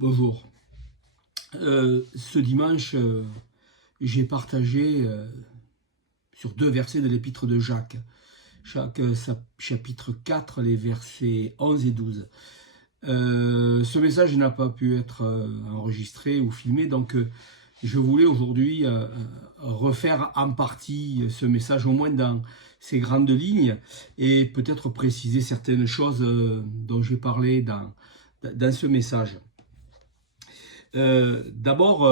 Bonjour. Ce dimanche, j'ai partagé sur deux versets de l'épître de Jacques. Chapitre 4, les versets 11 et 12. Ce message n'a pas pu être enregistré ou filmé, donc je voulais aujourd'hui refaire en partie ce message, au moins dans ses grandes lignes, et peut-être préciser certaines choses dont j'ai parlé dans ce message. D'abord,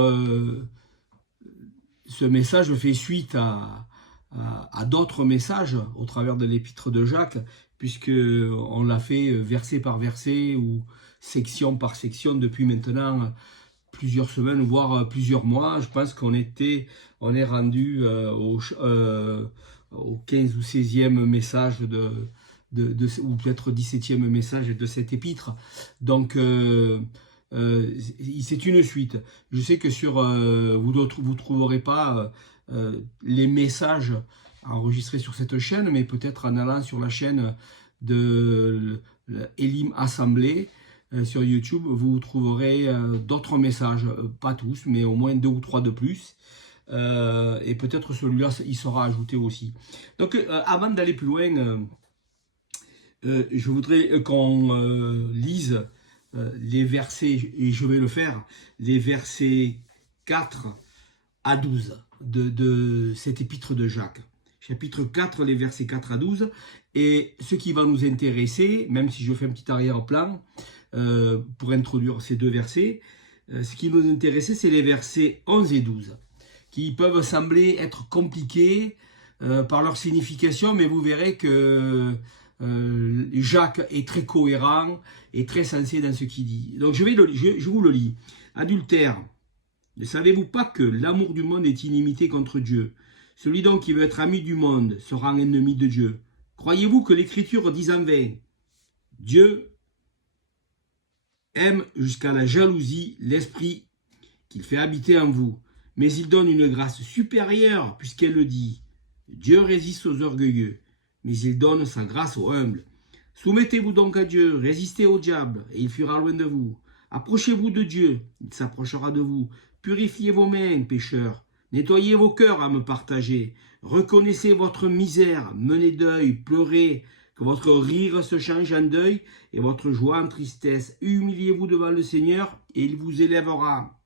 ce message fait suite à d'autres messages au travers de l'épître de Jacques, puisqu'on l'a fait verset par verset ou section par section depuis maintenant plusieurs semaines, voire plusieurs mois. Je pense on est rendu au 15 ou 16e message ou peut-être 17e message de cet épître. Donc, c'est une suite. Je sais que vous ne trouverez pas les messages enregistrés sur cette chaîne, mais peut-être en allant sur la chaîne de Elim Assemblée sur YouTube, vous trouverez d'autres messages, pas tous, mais au moins 2 ou 3 de plus. Et peut-être celui-là, il sera ajouté aussi. Donc, avant d'aller plus loin, je voudrais qu'on lise les versets, et je vais le faire, les versets 4 à 12 de cet épître de Jacques. Chapitre 4, les versets 4 à 12. Et ce qui va nous intéresser, même si je fais un petit arrière-plan pour introduire ces deux versets, ce qui nous intéresse, c'est les versets 11 et 12, qui peuvent sembler être compliqués par leur signification, mais vous verrez que Jacques est très cohérent et très sensé dans ce qu'il dit. Donc je vous le lis. Adultère. Ne savez-vous pas que l'amour du monde est inimité contre Dieu? Celui donc qui veut être ami du monde sera un ennemi de Dieu. Croyez-vous que l'Écriture dit en vain? Dieu aime jusqu'à la jalousie l'esprit qu'il fait habiter en vous. Mais il donne une grâce supérieure puisqu'elle le dit. Dieu résiste aux orgueilleux, mais il donne sa grâce aux humbles. Soumettez-vous donc à Dieu, résistez au diable, et il fuira loin de vous. Approchez-vous de Dieu, il s'approchera de vous. Purifiez vos mains, pécheurs. Nettoyez vos cœurs à me partager. Reconnaissez votre misère, menez deuil, pleurez, que votre rire se change en deuil et votre joie en tristesse. Humiliez-vous devant le Seigneur, et il vous élèvera.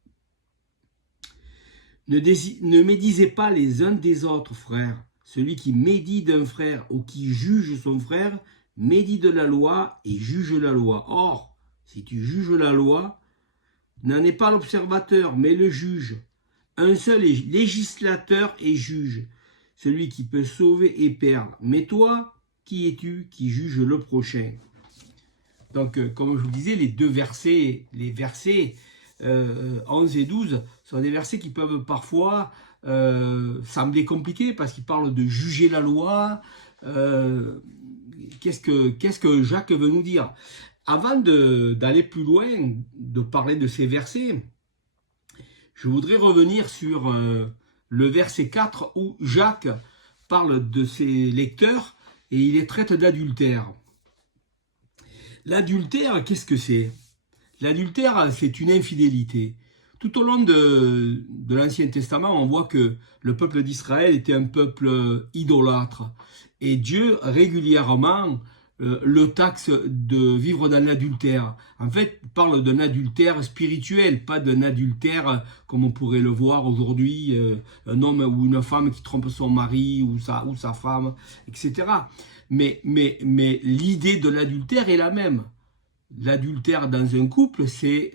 Ne médisez pas les uns des autres, frères. Celui qui médit d'un frère ou qui juge son frère, médit de la loi et juge la loi. Or, si tu juges la loi, n'en es pas l'observateur, mais le juge. Un seul est législateur et juge, celui qui peut sauver et perdre. Mais toi, qui es-tu qui juge le prochain? Donc, comme je vous disais, les versets 11 et 12 sont des versets qui peuvent parfois sembler compliqués parce qu'ils parlent de juger la loi. Qu'est-ce que Jacques veut nous dire? Avant d'aller plus loin, de parler de ces versets, je voudrais revenir sur le verset 4 où Jacques parle de ses lecteurs et il les traite d'adultère. L'adultère, qu'est-ce que c'est? L'adultère, c'est une infidélité. Tout au long de l'Ancien Testament, on voit que le peuple d'Israël était un peuple idolâtre. Et Dieu, régulièrement, le taxe de vivre dans l'adultère. En fait, il parle d'un adultère spirituel, pas d'un adultère comme on pourrait le voir aujourd'hui, un homme ou une femme qui trompe son mari ou sa femme, etc. Mais l'idée de l'adultère est la même. L'adultère dans un couple, c'est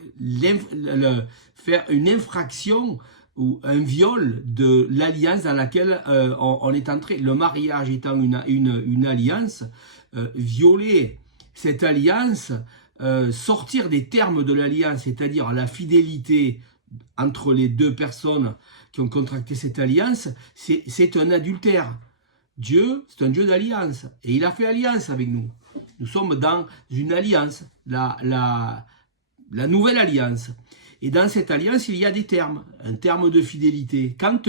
faire une infraction ou un viol de l'alliance dans laquelle on est entré. Le mariage étant une alliance, violer cette alliance, sortir des termes de l'alliance, c'est-à-dire la fidélité entre les deux personnes qui ont contracté cette alliance, c'est un adultère. Dieu, c'est un Dieu d'alliance, et il a fait alliance avec nous. Nous sommes dans une alliance, la nouvelle alliance. Et dans cette alliance, il y a des termes, un terme de fidélité. Quand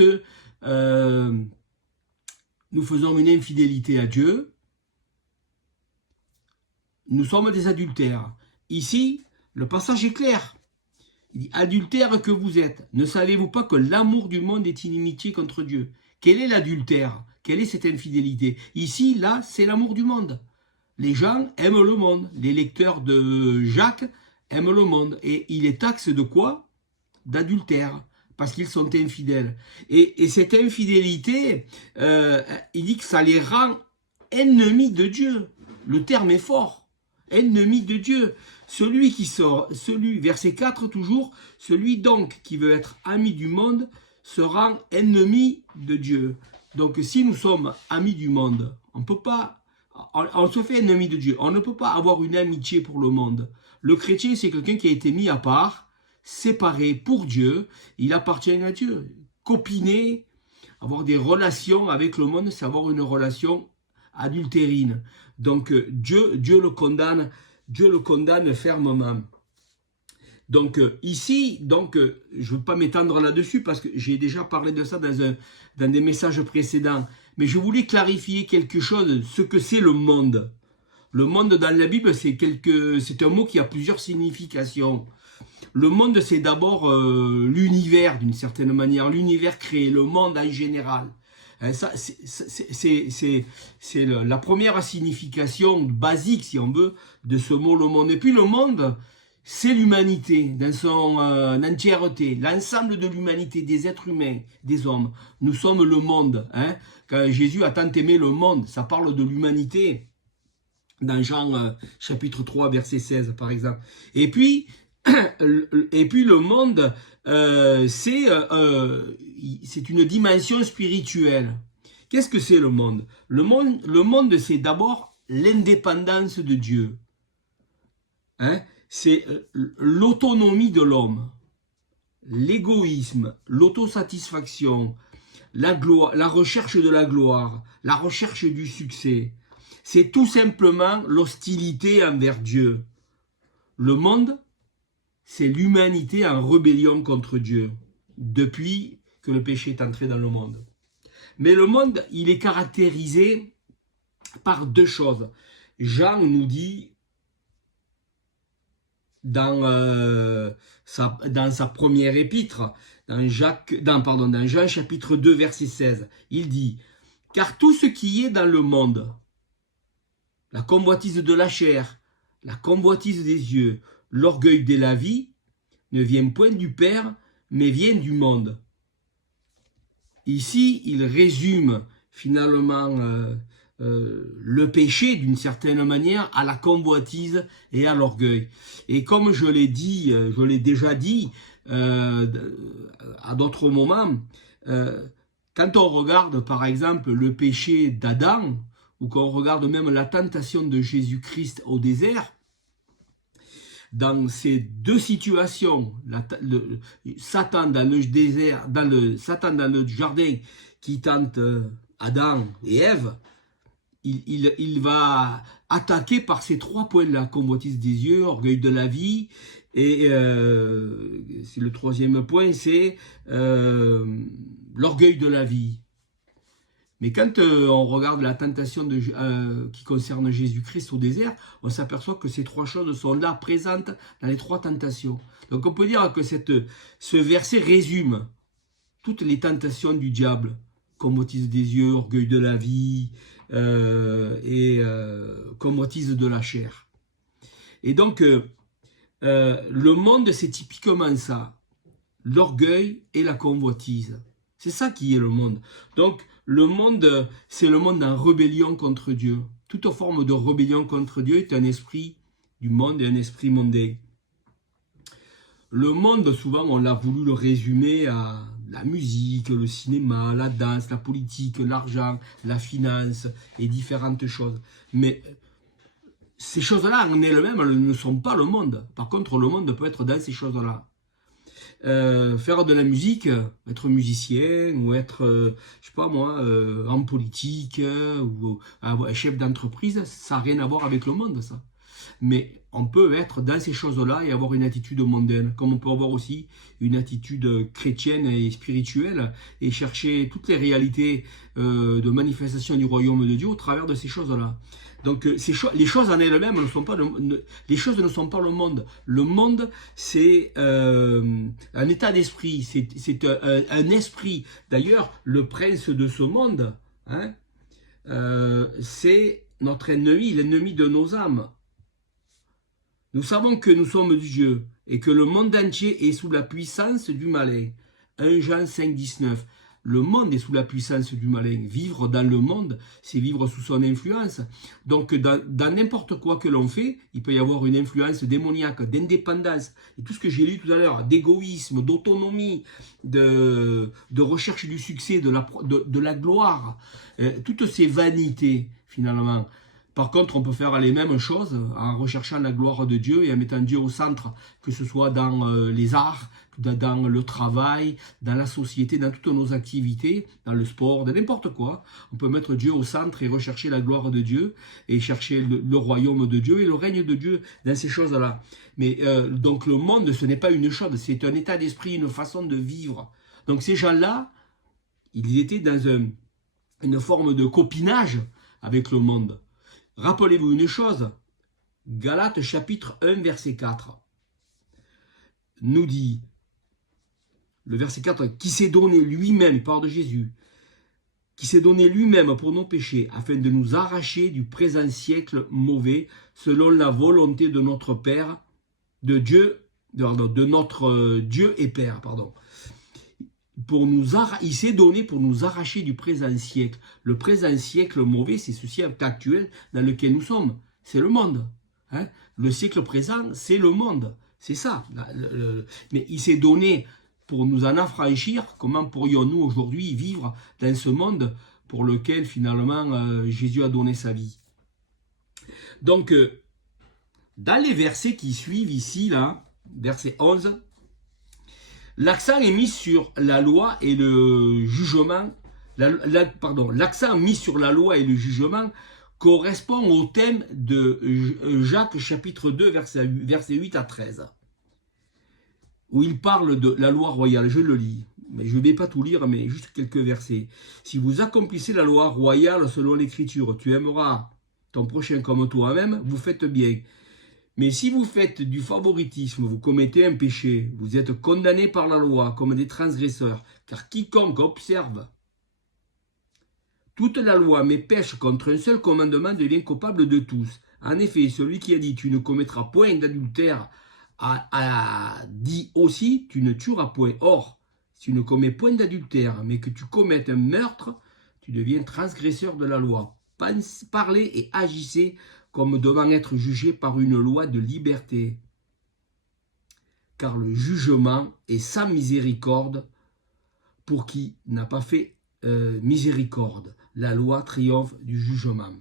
nous faisons une infidélité à Dieu, nous sommes des adultères. Ici, le passage est clair. Il dit, adultère que vous êtes, ne savez-vous pas que l'amour du monde est inimitié contre Dieu? Quel est l'adultère? Quelle est cette infidélité? Ici, là, c'est l'amour du monde. Les gens aiment le monde. Les lecteurs de Jacques aiment le monde. Et il les taxe de quoi? D'adultère. Parce qu'ils sont infidèles. Et cette infidélité, il dit que ça les rend ennemis de Dieu. Le terme est fort. Ennemis de Dieu. Celui qui sort, verset 4 toujours, celui donc qui veut être ami du monde se rend ennemi de Dieu. Donc si nous sommes amis du monde, on se fait ennemi de Dieu. On ne peut pas avoir une amitié pour le monde. Le chrétien, c'est quelqu'un qui a été mis à part, séparé pour Dieu. Il appartient à Dieu. Copiner, avoir des relations avec le monde, c'est avoir une relation adultérine. Donc Dieu le condamne. Dieu le condamne fermement. Donc ici, je ne veux pas m'étendre là-dessus parce que j'ai déjà parlé de ça dans des messages précédents. Mais je voulais clarifier quelque chose, ce que c'est le monde. Le monde dans la Bible, c'est un mot qui a plusieurs significations. Le monde, c'est d'abord l'univers d'une certaine manière, l'univers créé, le monde en général. Ça, c'est la première signification basique, si on veut, de ce mot, le monde. Et puis le monde, c'est l'humanité dans son entièreté, l'ensemble de l'humanité, des êtres humains, des hommes. Nous sommes le monde. Hein. Quand Jésus a tant aimé le monde, ça parle de l'humanité. Dans Jean chapitre 3, verset 16, par exemple. Et puis le monde, c'est une dimension spirituelle. Qu'est-ce que c'est le monde? Le monde, c'est d'abord l'indépendance de Dieu. Hein? C'est l'autonomie de l'homme, l'égoïsme, l'autosatisfaction, la recherche de la gloire, la recherche du succès. C'est tout simplement l'hostilité envers Dieu. Le monde, c'est l'humanité en rébellion contre Dieu, depuis que le péché est entré dans le monde. Mais le monde, il est caractérisé par deux choses. Jean nous dit, dans sa première épître, dans Jean chapitre 2, verset 16, il dit, « Car tout ce qui est dans le monde, la convoitise de la chair, la convoitise des yeux, l'orgueil de la vie, ne vient point du Père, mais vient du monde. » Ici, il résume finalement le péché d'une certaine manière à la convoitise et à l'orgueil. Et comme je l'ai dit, je l'ai déjà dit à d'autres moments, quand on regarde par exemple le péché d'Adam, ou qu'on regarde même la tentation de Jésus-Christ au désert, dans ces deux situations, Satan dans le désert, Satan dans le jardin qui tente Adam et Ève, il va attaquer par ces trois points-là, convoitise des yeux, orgueil de la vie, et le troisième point, c'est l'orgueil de la vie. Mais quand on regarde la tentation qui concerne Jésus-Christ au désert, on s'aperçoit que ces trois choses sont là, présentes dans les trois tentations. Donc on peut dire que ce verset résume toutes les tentations du diable. Convoitise des yeux, orgueil de la vie et convoitise de la chair. Et donc le monde, c'est typiquement ça. L'orgueil et la convoitise. C'est ça qui est le monde. Donc, le monde, c'est le monde en rébellion contre Dieu. Toute forme de rébellion contre Dieu est un esprit du monde et un esprit mondain. Le monde, souvent, on l'a voulu le résumer à la musique, le cinéma, la danse, la politique, l'argent, la finance et différentes choses. Mais ces choses-là, en elles-mêmes, elles ne sont pas le monde. Par contre, le monde peut être dans ces choses-là. Faire de la musique, être musicien ou être, je sais pas moi, en politique ou chef d'entreprise, ça n'a rien à voir avec le monde, ça. Mais on peut être dans ces choses-là et avoir une attitude mondaine, comme on peut avoir aussi une attitude chrétienne et spirituelle et chercher toutes les réalités de manifestation du royaume de Dieu au travers de ces choses-là. Donc les choses en elles-mêmes ne sont pas les choses ne sont pas le monde. Le monde, c'est un état d'esprit, c'est un esprit. D'ailleurs, le prince de ce monde, hein, c'est notre ennemi, l'ennemi de nos âmes. Nous savons que nous sommes Dieu et que le monde entier est sous la puissance du malin. 1 Jean 5, 19. Le monde est sous la puissance du malin. Vivre dans le monde, c'est vivre sous son influence. Donc, dans n'importe quoi que l'on fait, il peut y avoir une influence démoniaque, d'indépendance, et tout ce que j'ai lu tout à l'heure, d'égoïsme, d'autonomie, de recherche du succès, de la gloire, toutes ces vanités, finalement. Par contre, on peut faire les mêmes choses en recherchant la gloire de Dieu et en mettant Dieu au centre, que ce soit dans les arts, dans le travail, dans la société, dans toutes nos activités, dans le sport, dans n'importe quoi. On peut mettre Dieu au centre et rechercher la gloire de Dieu et chercher le royaume de Dieu et le règne de Dieu dans ces choses-là. Mais donc le monde, ce n'est pas une chose, c'est un état d'esprit, une façon de vivre. Donc ces gens-là, ils étaient dans une forme de copinage avec le monde. Rappelez-vous une chose, Galates chapitre 1 verset 4 nous dit, le verset 4, qui s'est donné lui-même, il parle de Jésus, qui s'est donné lui-même pour nos péchés, afin de nous arracher du présent siècle mauvais, selon la volonté de notre Père, de notre Dieu et Père, pardon. Il s'est donné pour nous arracher du présent siècle. Le présent siècle mauvais, c'est ce siècle actuel dans lequel nous sommes. C'est le monde. Hein? Le siècle présent, c'est le monde. C'est ça. Mais il s'est donné pour nous en affranchir. Comment pourrions-nous aujourd'hui vivre dans ce monde pour lequel finalement Jésus a donné sa vie? Donc, dans les versets qui suivent ici, là, verset 11, l'accent est mis sur la loi et le jugement. L'accent mis sur la loi et le jugement correspond au thème de Jacques chapitre 2 verset 8 à 13, où il parle de la loi royale. Je le lis, mais je ne vais pas tout lire, mais juste quelques versets. Si vous accomplissez la loi royale selon l'écriture, tu aimeras ton prochain comme toi-même, vous faites bien. Mais si vous faites du favoritisme, vous commettez un péché, vous êtes condamnés par la loi comme des transgresseurs, car quiconque observe toute la loi mais pêche contre un seul commandement devient coupable de tous. En effet, celui qui a dit « tu ne commettras point d'adultère » a dit aussi « tu ne tueras point ». Or, si tu ne commets point d'adultère, mais que tu commettes un meurtre, tu deviens transgresseur de la loi. Parlez et agissez comme devant être jugé par une loi de liberté. Car le jugement est sans miséricorde pour qui n'a pas fait miséricorde. La loi triomphe du jugement.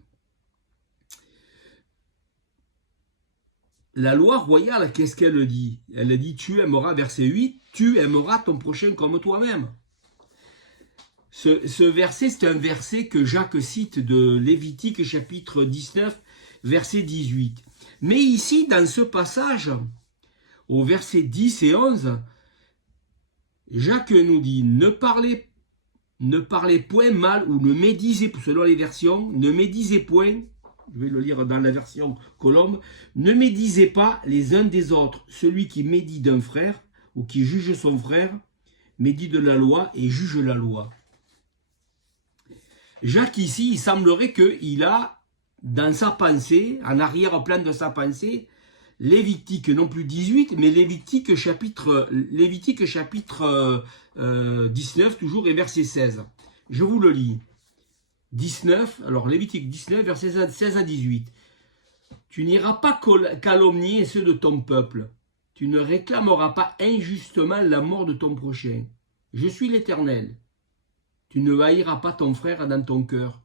La loi royale, qu'est-ce qu'elle dit? Elle dit, tu aimeras, verset 8, tu aimeras ton prochain comme toi-même. Ce verset, c'est un verset que Jacques cite de Lévitique chapitre 19, verset 18. Mais ici, dans ce passage, au verset 10 et 11, Jacques nous dit, ne parlez point mal ou ne médisez, selon les versions, ne médisez point, je vais le lire dans la version Colombe, ne médisez pas les uns des autres. Celui qui médit d'un frère ou qui juge son frère, médit de la loi et juge la loi. Jacques ici, il semblerait qu'il a dans sa pensée, en arrière-plan de sa pensée, Lévitique, non plus 18, mais Lévitique chapitre 19, toujours, et verset 16. Je vous le lis. 19, alors Lévitique 19, verset 16 à 18. Tu n'iras pas calomnier ceux de ton peuple. Tu ne réclameras pas injustement la mort de ton prochain. Je suis l'Éternel. Tu ne haïras pas ton frère dans ton cœur.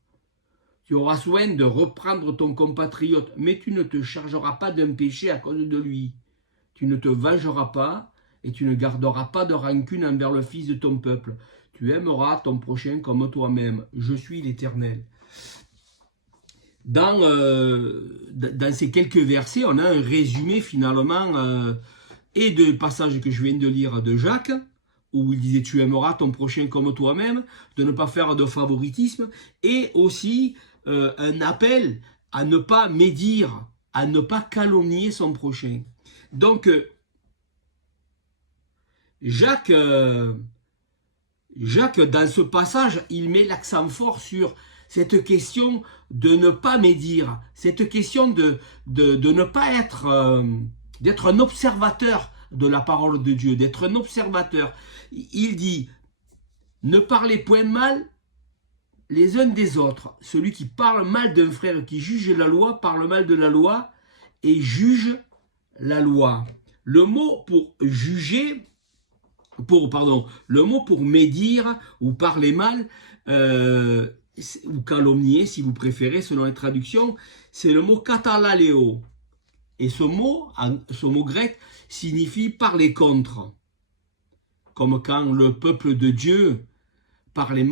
Tu auras soin de reprendre ton compatriote, mais tu ne te chargeras pas d'un péché à cause de lui. Tu ne te vengeras pas et tu ne garderas pas de rancune envers le fils de ton peuple. Tu aimeras ton prochain comme toi-même. Je suis l'Éternel. Dans ces quelques versets, on a un résumé finalement et de passage que je viens de lire de Jacques, où il disait tu aimeras ton prochain comme toi-même, de ne pas faire de favoritisme, et aussi un appel à ne pas médire, à ne pas calomnier son prochain. Donc, Jacques, dans ce passage, il met l'accent fort sur cette question de ne pas médire, cette question de ne pas être, d'être un observateur de la parole de Dieu, d'être un observateur. Il dit, ne parlez point mal les uns des autres. Celui qui parle mal d'un frère qui juge la loi, parle mal de la loi et juge la loi. Le mot pour juger, le mot pour médire ou parler mal, ou calomnier si vous préférez, selon les traductions, c'est le mot katalaleo. Et ce mot grec signifie parler contre. Comme quand le peuple de Dieu parlait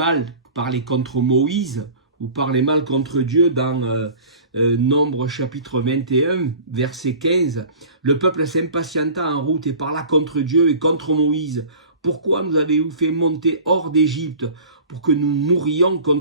contre Moïse, ou parlait mal contre Dieu dans Nombre chapitre 21, verset 15. Le peuple s'impatienta en route et parla contre Dieu et contre Moïse. Pourquoi nous avez-vous fait monter hors d'Égypte pour que nous mourions dans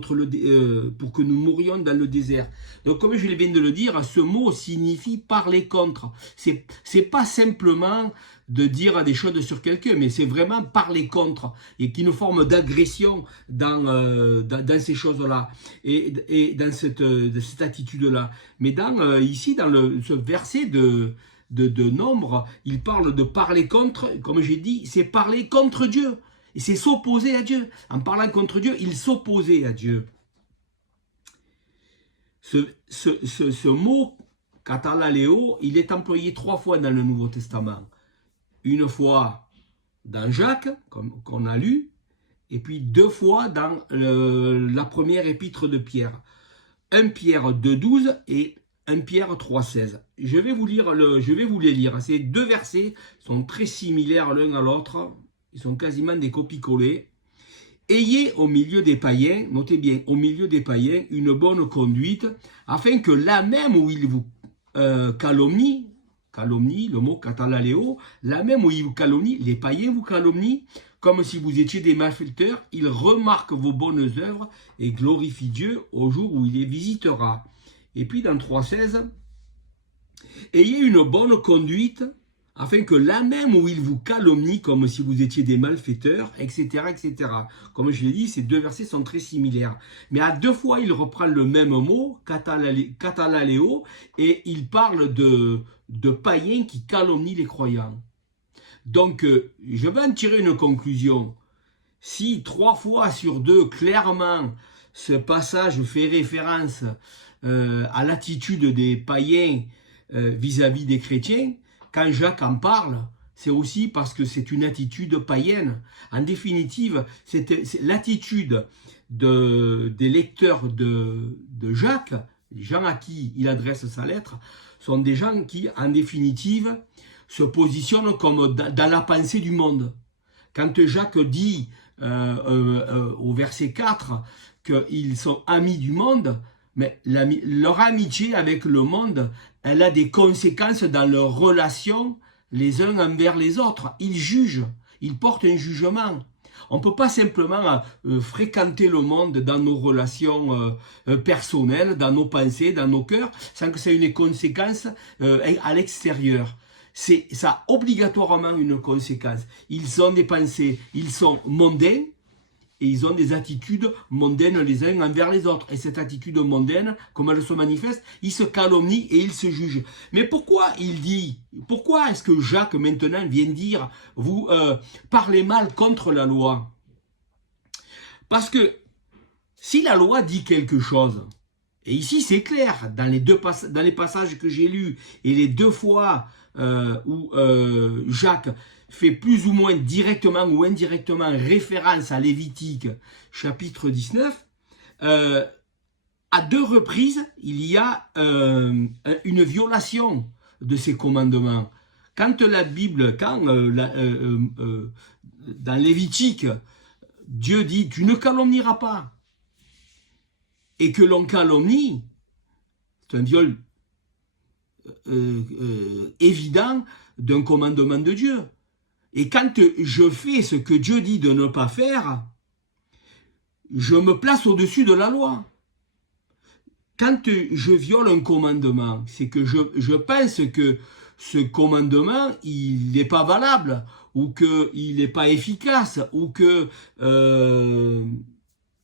le désert? Donc, comme je viens de le dire, ce mot signifie parler contre. C'est pas simplement de dire des choses sur quelqu'un, mais c'est vraiment parler contre, et qui est une forme d'agression dans ces choses-là, et dans cette attitude-là. Mais ici, dans ce verset de Nombre, il parle de parler contre, comme j'ai dit, c'est parler contre Dieu. Et c'est s'opposer à Dieu. En parlant contre Dieu, il s'opposait à Dieu. Ce mot, katalaleo, il est employé 3 fois dans le Nouveau Testament. Une fois dans Jacques, comme qu'on a lu, et puis 2 fois dans la première épître de Pierre. 1 Pierre 2,12 et 1 Pierre 3,16. Je vais vous les lire. Ces 2 versets sont très similaires l'un à l'autre. Ils sont quasiment des copies-collées. Ayez au milieu des païens, notez bien, au milieu des païens, une bonne conduite, afin que là même où ils vous calomnient, le mot katalaleo, là même où ils vous calomnient, les païens vous calomnient, comme si vous étiez des malfaiteurs, ils remarquent vos bonnes œuvres et glorifient Dieu au jour où il les visitera. Et puis dans 3,16, ayez une bonne conduite, afin que là même où il vous calomnie, comme si vous étiez des malfaiteurs, etc., etc. Comme je l'ai dit, ces 2 versets sont très similaires. Mais à 2 fois, il reprend le même mot, katalaleo, et il parle de païens qui calomnient les croyants. Donc, je vais en tirer une conclusion. Si 3 fois sur 2, clairement, ce passage fait référence à l'attitude des païens vis-à-vis des chrétiens, quand Jacques en parle, c'est aussi parce que c'est une attitude païenne. En définitive, c'est l'attitude des lecteurs de Jacques, les gens à qui il adresse sa lettre, sont des gens qui, en définitive, se positionnent comme dans la pensée du monde. Quand Jacques dit au verset 4 qu'ils sont amis du monde, mais leur amitié avec le monde, elle a des conséquences dans leurs relations les uns envers les autres. Ils jugent, ils portent un jugement. On ne peut pas simplement fréquenter le monde dans nos relations personnelles, dans nos pensées, dans nos cœurs, sans que ça ait une conséquence à l'extérieur. Ça a obligatoirement une conséquence. Ils ont des pensées, ils sont mondains, et ils ont des attitudes mondaines les uns envers les autres. Et cette attitude mondaine, comme elle se manifeste, ils se calomnient et ils se jugent. Mais pourquoi est-ce que Jacques maintenant vient dire, vous parlez mal contre la loi? Parce que si la loi dit quelque chose, et ici c'est clair, dans les passages que j'ai lus, et les 2 fois où Jacques fait plus ou moins directement ou indirectement référence à Lévitique chapitre 19, à 2 reprises, il y a une violation de ces commandements. Quand la Bible, dans Lévitique, Dieu dit « tu ne calomnieras pas », et que l'on calomnie, c'est un viol évident d'un commandement de Dieu. Et quand je fais ce que Dieu dit de ne pas faire, je me place au-dessus de la loi. quand je viole un commandement, c'est que je pense que ce commandement, il n'est pas valable, ou qu'il n'est pas efficace, ou que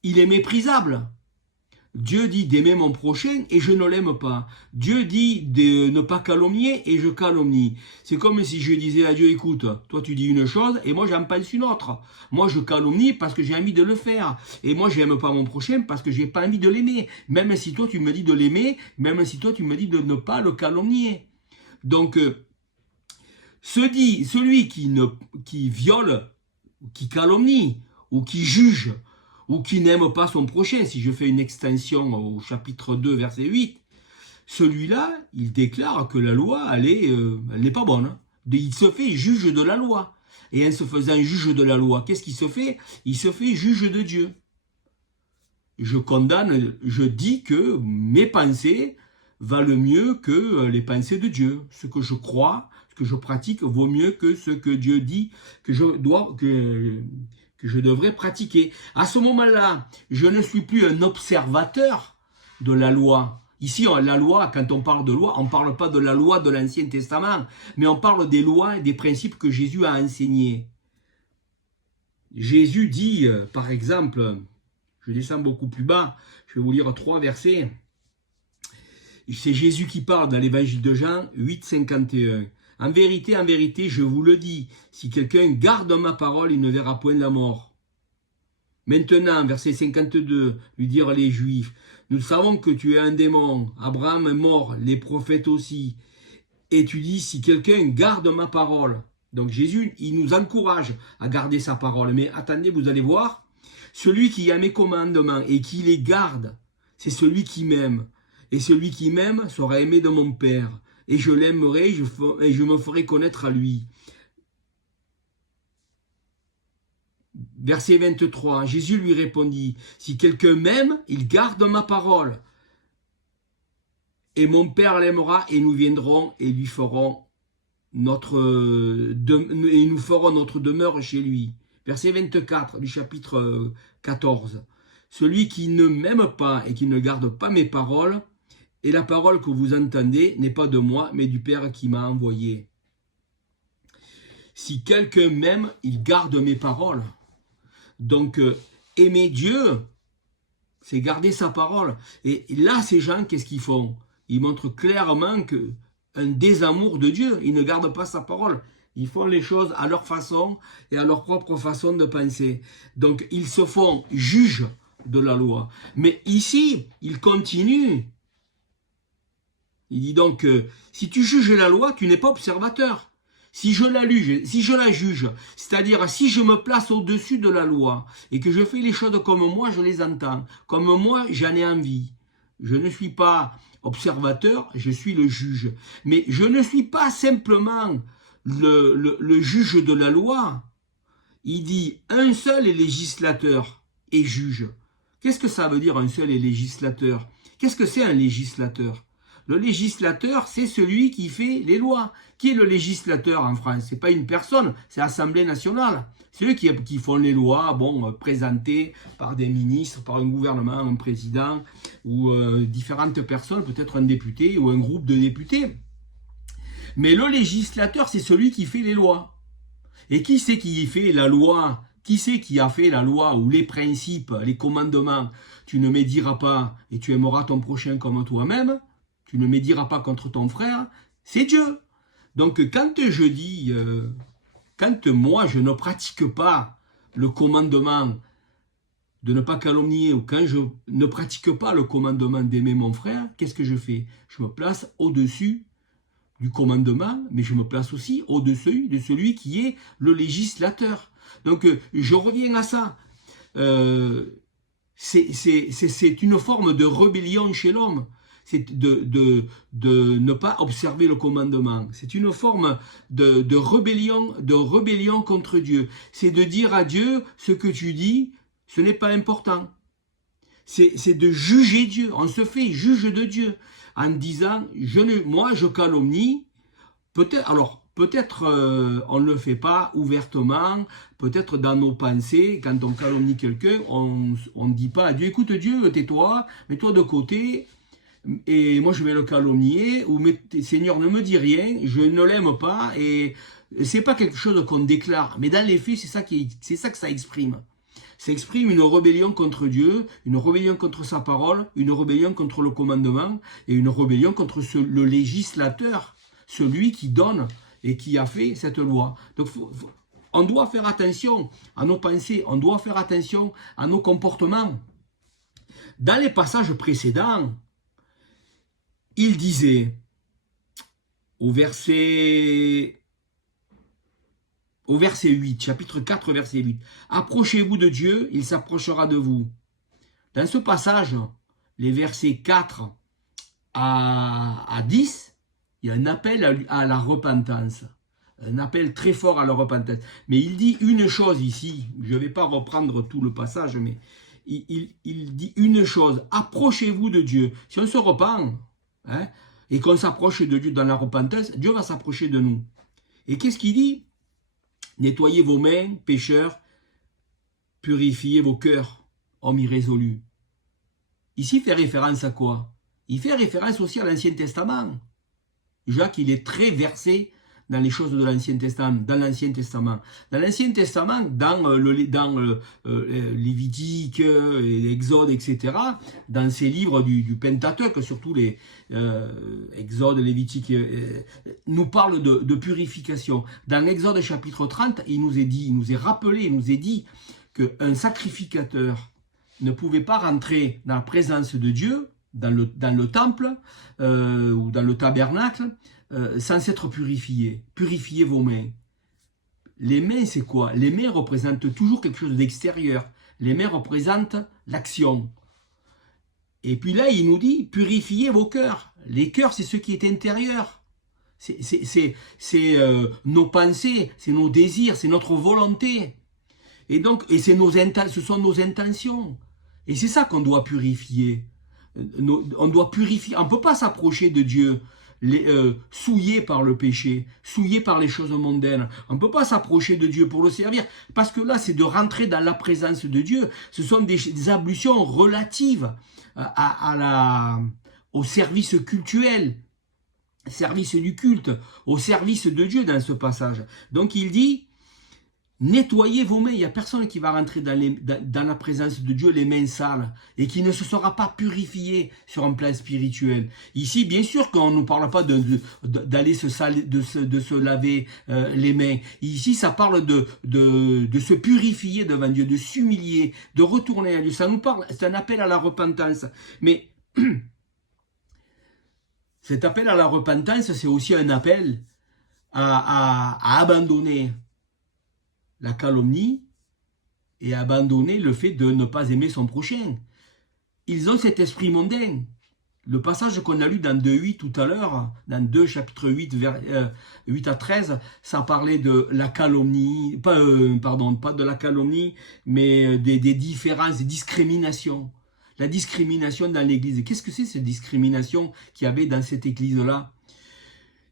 il est méprisable. Dieu dit d'aimer mon prochain et je ne l'aime pas. Dieu dit de ne pas calomnier et je calomnie. C'est comme si je disais à Dieu, écoute, toi tu dis une chose et moi j'en pense une autre. Moi je calomnie parce que j'ai envie de le faire. Et moi j'aime pas mon prochain parce que j'ai pas envie de l'aimer. Même si toi tu me dis de l'aimer, même si toi tu me dis de ne pas le calomnier. Donc, celui qui viole, qui calomnie ou qui juge, ou qui n'aime pas son prochain, si je fais une extension au chapitre 2, verset 8, celui-là, il déclare que la loi, elle n'est pas bonne. Il se fait juge de la loi. Et en se faisant juge de la loi, qu'est-ce qu'il se fait? Il se fait juge de Dieu. Je condamne, je dis que mes pensées valent mieux que les pensées de Dieu. Ce que je crois, ce que je pratique vaut mieux que ce que Dieu dit que je devrais pratiquer. À ce moment-là, je ne suis plus un observateur de la loi. Ici, la loi, quand on parle de loi, on ne parle pas de la loi de l'Ancien Testament, mais on parle des lois et des principes que Jésus a enseignés. Jésus dit, par exemple, je descends beaucoup plus bas, je vais vous lire 3 versets. C'est Jésus qui parle dans l'évangile de Jean 8, 51. En vérité, je vous le dis, si quelqu'un garde ma parole, il ne verra point la mort. Maintenant, verset 52, lui dirent les Juifs, nous savons que tu es un démon, Abraham est mort, les prophètes aussi. Et tu dis, si quelqu'un garde ma parole. Donc Jésus, il nous encourage à garder sa parole. Mais attendez, vous allez voir, celui qui a mes commandements et qui les garde, c'est celui qui m'aime. Et celui qui m'aime sera aimé de mon Père. Et je l'aimerai et je me ferai connaître à lui. Verset 23, Jésus lui répondit, si quelqu'un m'aime, il garde ma parole. Et mon Père l'aimera et nous viendrons et lui ferons et nous ferons notre demeure chez lui. Verset 24 du chapitre 14. Celui qui ne m'aime pas et qui ne garde pas mes paroles, et la parole que vous entendez n'est pas de moi, mais du Père qui m'a envoyé. Si quelqu'un m'aime, il garde mes paroles. Donc, aimer Dieu, c'est garder sa parole. Et là, ces gens, qu'est-ce qu'ils font? Ils montrent clairement un désamour de Dieu. Ils ne gardent pas sa parole. Ils font les choses à leur façon et à leur propre façon de penser. Donc, ils se font juges de la loi. Mais ici, ils continuent. Il dit donc, si tu juges la loi, tu n'es pas observateur. Si je la juge, c'est-à-dire si je me place au-dessus de la loi et que je fais les choses comme moi je les entends, comme moi j'en ai envie, je ne suis pas observateur, je suis le juge. Mais je ne suis pas simplement le juge de la loi. Il dit un seul est législateur et juge. Qu'est-ce que ça veut dire un seul est législateur? Qu'est-ce que c'est un législateur? Le législateur, c'est celui qui fait les lois. Qui est le législateur en France? Ce n'est pas une personne, c'est l'Assemblée nationale. C'est eux qui font les lois, présentées par des ministres, par un gouvernement, un président, ou différentes personnes, peut-être un député ou un groupe de députés. Mais le législateur, c'est celui qui fait les lois. Et qui c'est qui fait la loi? Qui c'est qui a fait la loi ou les principes, les commandements? Tu ne médiras pas et tu aimeras ton prochain comme toi-même. Tu ne médiras pas contre ton frère, c'est Dieu. Donc quand je dis, quand moi je ne pratique pas le commandement de ne pas calomnier, ou quand je ne pratique pas le commandement d'aimer mon frère, qu'est-ce que je fais? Je me place au-dessus du commandement, mais je me place aussi au-dessus de celui qui est le législateur. Donc je reviens à ça. C'est une forme de rébellion chez l'homme. C'est de ne pas observer le commandement. C'est une forme de rébellion contre Dieu. C'est de dire à Dieu, ce que tu dis, ce n'est pas important. C'est de juger Dieu. On se fait juge de Dieu en disant, moi je calomnie. Peut-être on ne le fait pas ouvertement, peut-être dans nos pensées, quand on calomnie quelqu'un, on ne dit pas à Dieu, écoute Dieu, tais-toi, mets-toi de côté. et moi je vais le calomnier, ou Seigneur ne me dit rien, je ne l'aime pas, et c'est pas quelque chose qu'on déclare, mais dans les faits, c'est ça que ça exprime. Ça exprime une rébellion contre Dieu, une rébellion contre sa parole, une rébellion contre le commandement, et une rébellion contre le législateur, celui qui donne et qui a fait cette loi. Donc on doit faire attention à nos pensées, on doit faire attention à nos comportements. Dans les passages précédents, il disait au verset 8, chapitre 4, verset 8, « Approchez-vous de Dieu, il s'approchera de vous. » Dans ce passage, les versets 4 à 10, il y a un appel à la repentance. Un appel très fort à la repentance. Mais il dit une chose ici, je ne vais pas reprendre tout le passage, mais il dit une chose, approchez-vous de Dieu. Si on se repent, hein, et qu'on s'approche de Dieu dans la repentance, Dieu va s'approcher de nous. Et qu'est-ce qu'il dit? Nettoyez vos mains, pécheurs, purifiez vos cœurs, hommes irrésolus. Ici, il fait référence à quoi? Il fait référence aussi à l'Ancien Testament. Jacques, il est très versé dans les choses de l'Ancien Testament, dans l'Ancien Testament. Dans l'Ancien Testament, dans Lévitique, Exode, etc., dans ces livres du Pentateuque, surtout les Exode, Lévitique, nous parle de purification. Dans Exode chapitre 30, il nous est rappelé, il nous est dit qu'un sacrificateur ne pouvait pas rentrer dans la présence de Dieu, dans le temple ou dans le tabernacle, sans s'être purifié. Purifiez vos mains. Les mains, c'est quoi? Les mains représentent toujours quelque chose d'extérieur. Les mains représentent l'action. Et puis là, il nous dit, purifiez vos cœurs. Les cœurs, c'est ce qui est intérieur. C'est nos pensées, c'est nos désirs, c'est notre volonté. Et donc, ce sont nos intentions. Et c'est ça qu'on doit purifier. On doit purifier. On ne peut pas s'approcher de Dieu souillé par le péché, souillé par les choses mondaines. On ne peut pas s'approcher de Dieu pour le servir, parce que là, c'est de rentrer dans la présence de Dieu. Ce sont des ablutions relatives au service cultuel, service du culte, au service de Dieu dans ce passage. Donc il dit, nettoyez vos mains. Il n'y a personne qui va rentrer dans la présence de Dieu les mains sales et qui ne se sera pas purifié sur un plan spirituel. Ici, bien sûr qu'on ne parle pas d'aller de se laver les mains. Ici, ça parle de se purifier devant Dieu, de s'humilier, de retourner à Dieu. Ça nous parle, c'est un appel à la repentance. Mais cet appel à la repentance, c'est aussi un appel à abandonner la calomnie et abandonner le fait de ne pas aimer son prochain. Ils ont cet esprit mondain. Le passage qu'on a lu dans 2.8 tout à l'heure, dans 2 chapitre 8, 8 à 13, ça parlait de la calomnie, pas de la calomnie, mais des différences, des discriminations. La discrimination dans l'église. Qu'est-ce que c'est cette discrimination qu'il y avait dans cette église-là?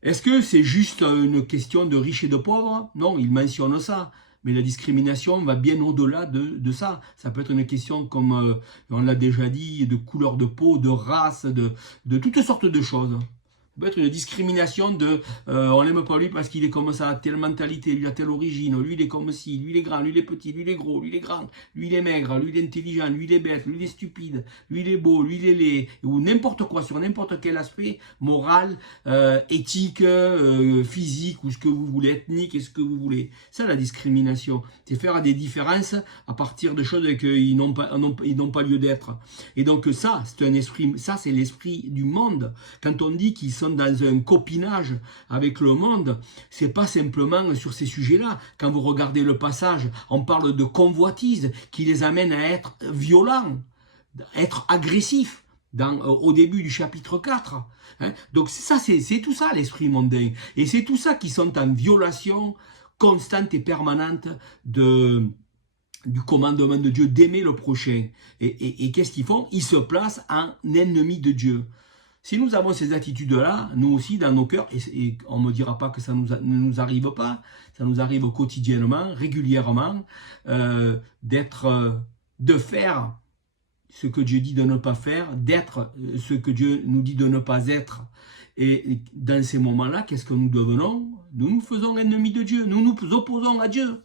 Est-ce que c'est juste une question de riches et de pauvres? Non, il mentionne ça. Mais la discrimination va bien au-delà de ça. Ça peut être une question, comme on l'a déjà dit, de couleur de peau, de race, de toutes sortes de choses. Ça peut être une discrimination de on n'aime pas lui parce qu'il est comme ça, telle mentalité, lui a telle origine, lui il est comme ci, lui il est grand, lui il est petit, lui il est gros, lui il est grand, lui il est maigre, lui il est intelligent, lui il est bête, lui il est stupide, lui il est beau, lui il est laid, ou n'importe quoi, sur n'importe quel aspect moral, éthique, physique, ou ce que vous voulez, ethnique, et ce que vous voulez. Ça, la discrimination, c'est faire des différences à partir de choses qui n'ont pas lieu d'être. Et donc ça, c'est un esprit, ça c'est l'esprit du monde. Quand on dit qu'ils sont dans un copinage avec le monde, c'est pas simplement sur ces sujets-là. Quand vous regardez le passage, on parle de convoitise qui les amène à être violents, à être agressifs au début du chapitre 4. Hein? Donc ça, c'est tout ça l'esprit mondain. Et c'est tout ça qui sont en violation constante et permanente du commandement de Dieu d'aimer le prochain. Et qu'est-ce qu'ils font? Ils se placent en ennemis de Dieu. Si nous avons ces attitudes-là, nous aussi, dans nos cœurs, et on ne me dira pas que ça ne nous arrive pas, ça nous arrive quotidiennement, régulièrement, de faire ce que Dieu dit de ne pas faire, d'être ce que Dieu nous dit de ne pas être. Et dans ces moments-là, qu'est-ce que nous devenons? Nous nous faisons ennemis de Dieu, nous nous opposons à Dieu.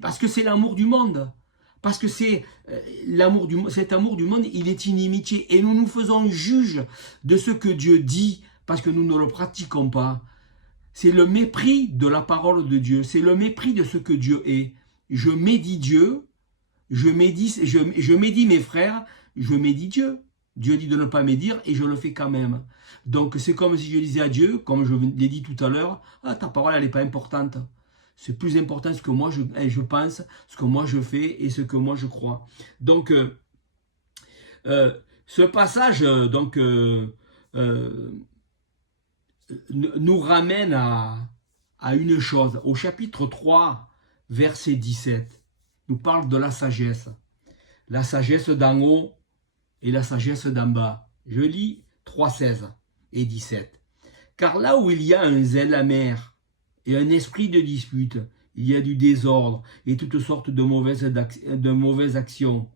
Parce que c'est l'amour du monde. Parce que c'est cet amour du monde, il est inimitié. Et nous nous faisons juges de ce que Dieu dit, parce que nous ne le pratiquons pas. C'est le mépris de la parole de Dieu. C'est le mépris de ce que Dieu est. Je médis Dieu, je médis mes frères, je médis Dieu. Dieu dit de ne pas médire et je le fais quand même. Donc c'est comme si je disais à Dieu, comme je l'ai dit tout à l'heure, ah, ta parole elle n'est pas importante. C'est plus important ce que moi je pense, ce que moi je fais et ce que moi je crois. Donc ce passage nous ramène à une chose. Au chapitre 3, verset 17, nous parle de la sagesse. La sagesse d'en haut et la sagesse d'en bas. Je lis 3, 16 et 17. Car là où il y a un zèle amer et un esprit de dispute, il y a du désordre et toutes sortes de mauvaises actions.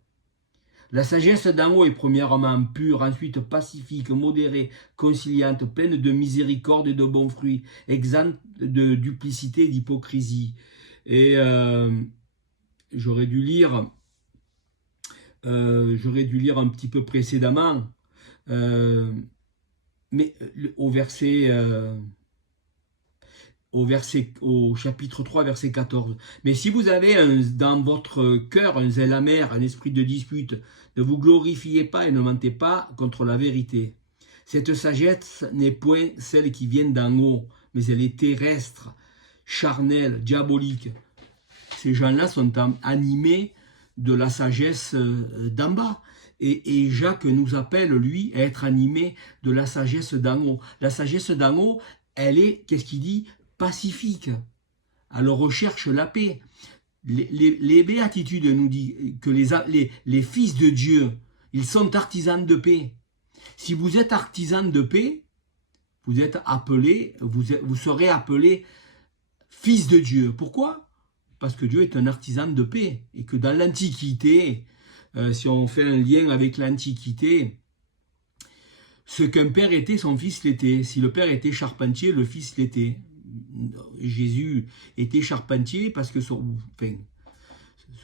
La sagesse d'en haut est premièrement pure, ensuite pacifique, modérée, conciliante, pleine de miséricorde et de bons fruits, exempte de duplicité et d'hypocrisie. Et j'aurais dû lire un petit peu précédemment, mais au chapitre 3, verset 14. Mais si vous avez dans votre cœur un zèle amer, un esprit de dispute, ne vous glorifiez pas et ne mentez pas contre la vérité. Cette sagesse n'est point celle qui vient d'en haut, mais elle est terrestre, charnelle, diabolique. Ces gens-là sont animés de la sagesse d'en bas. Et Jacques nous appelle, lui, à être animé de la sagesse d'en haut. La sagesse d'en haut, elle est, qu'est-ce qu'il dit? Pacifique. Elle recherche la paix. Les béatitudes nous disent que les fils de Dieu, ils sont artisans de paix. Si vous êtes artisan de paix, vous êtes appelé, vous serez appelé fils de Dieu. Pourquoi? Parce que Dieu est un artisan de paix. Et que dans l'Antiquité, si on fait un lien avec l'Antiquité, ce qu'un père était, son fils l'était. Si le père était charpentier, le fils l'était. Jésus était charpentier parce que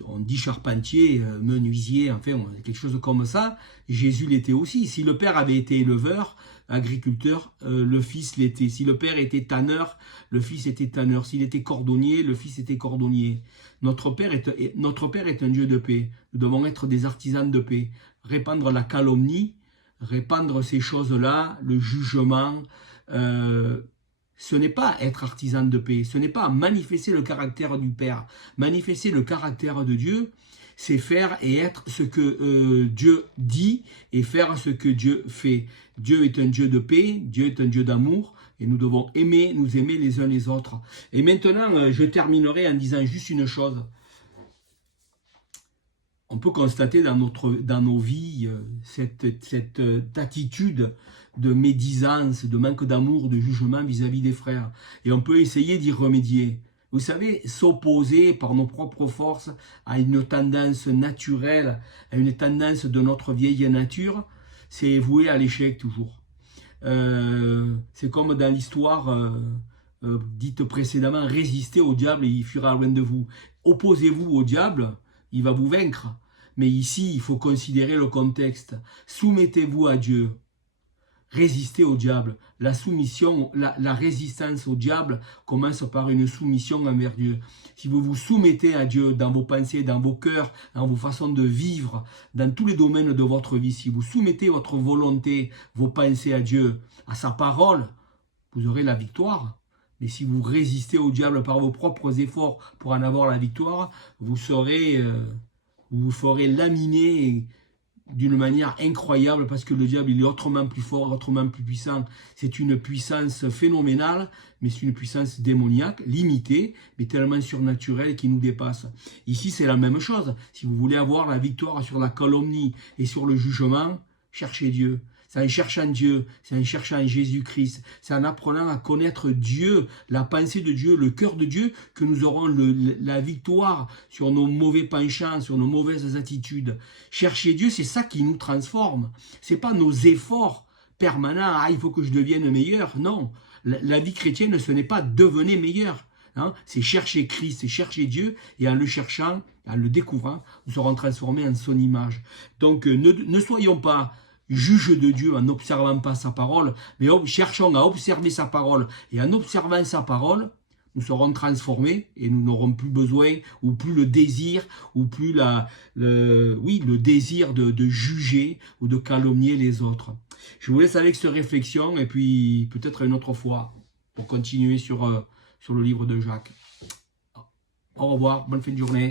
on dit charpentier, menuisier, enfin quelque chose comme ça. Jésus l'était aussi. Si le père avait été éleveur, agriculteur, le fils l'était. Si le père était tanneur, le fils était tanneur. S'il était cordonnier, le fils était cordonnier. Notre père est un Dieu de paix. Nous devons être des artisans de paix. Répandre la calomnie, répandre ces choses-là, le jugement. Ce n'est pas être artisan de paix, ce n'est pas manifester le caractère du Père. Manifester le caractère de Dieu, c'est faire et être ce que Dieu dit et faire ce que Dieu fait. Dieu est un Dieu de paix, Dieu est un Dieu d'amour et nous devons nous aimer les uns les autres. Et maintenant, je terminerai en disant juste une chose. On peut constater dans nos vies cette attitude de médisance, de manque d'amour, de jugement vis-à-vis des frères. Et on peut essayer d'y remédier. Vous savez, s'opposer par nos propres forces à une tendance naturelle, à une tendance de notre vieille nature, c'est voué à l'échec toujours. C'est comme dans l'histoire dite précédemment, résistez au diable et il fuira loin de vous. Opposez-vous au diable, il va vous vaincre. Mais ici, il faut considérer le contexte. Soumettez-vous à Dieu. Résistez au diable. La soumission, la résistance au diable commence par une soumission envers Dieu. Si vous vous soumettez à Dieu dans vos pensées, dans vos cœurs, dans vos façons de vivre, dans tous les domaines de votre vie, si vous soumettez votre volonté, vos pensées à Dieu, à sa parole, vous aurez la victoire. Mais si vous résistez au diable par vos propres efforts pour en avoir la victoire, vous vous ferez laminer d'une manière incroyable parce que le diable il est autrement plus fort, autrement plus puissant. C'est une puissance phénoménale, mais c'est une puissance démoniaque, limitée, mais tellement surnaturelle qui nous dépasse. Ici, c'est la même chose. Si vous voulez avoir la victoire sur la calomnie et sur le jugement, cherchez Dieu. c'est en cherchant Dieu, c'est en cherchant Jésus-Christ, c'est en apprenant à connaître Dieu, la pensée de Dieu, le cœur de Dieu, que nous aurons la victoire sur nos mauvais penchants, sur nos mauvaises attitudes. Chercher Dieu, c'est ça qui nous transforme. C'est pas nos efforts permanents, ah, il faut que je devienne meilleur. Non, la vie chrétienne, ce n'est pas devenez meilleur. Hein, c'est chercher Christ, c'est chercher Dieu, et en le cherchant, en le découvrant, nous serons transformés en son image. Donc ne soyons pas juges de Dieu en n'observant pas sa parole, mais cherchons à observer sa parole, et en observant sa parole, nous serons transformés, et nous n'aurons plus besoin, ou plus le désir, ou plus le désir de juger, ou de calomnier les autres. Je vous laisse avec cette réflexion, et puis peut-être une autre fois, pour continuer sur le livre de Jacques. Au revoir, bonne fin de journée.